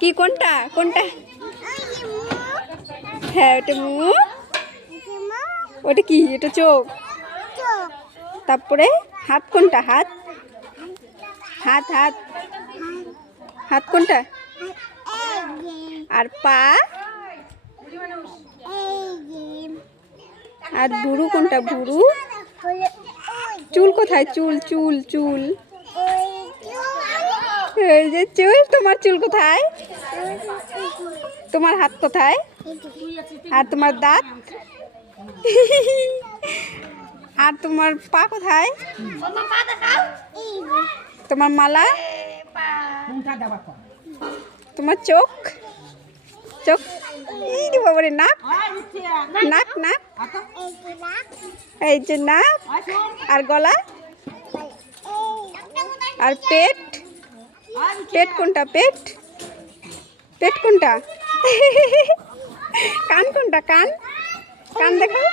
কি কোনটা কোনটা? হ্যাঁ ওটা মুখ। ওটা কি? এটা চোখ। তারপরে হাত কোনটা? হাত হাত হাত হাত কোনটা? আর পা? আর ভুরু কোনটা? ভুরু। চুল কোথায়? চুল চুল চুল। এই যে চুল। তোমার চুল কোথায়? তোমার হাত কোথায়? আর তোমার দাঁত? আর তোমার পা কোথায়? তোমার মালা? তোমার চোখ? চোখ? এই বাবারে নাক? নাক নাক? এই যে নাক। আর গলা? আর পেট? পেট কোনটা? পেট পেট কোনটা? কান কোনটা? কান কান দেখাও।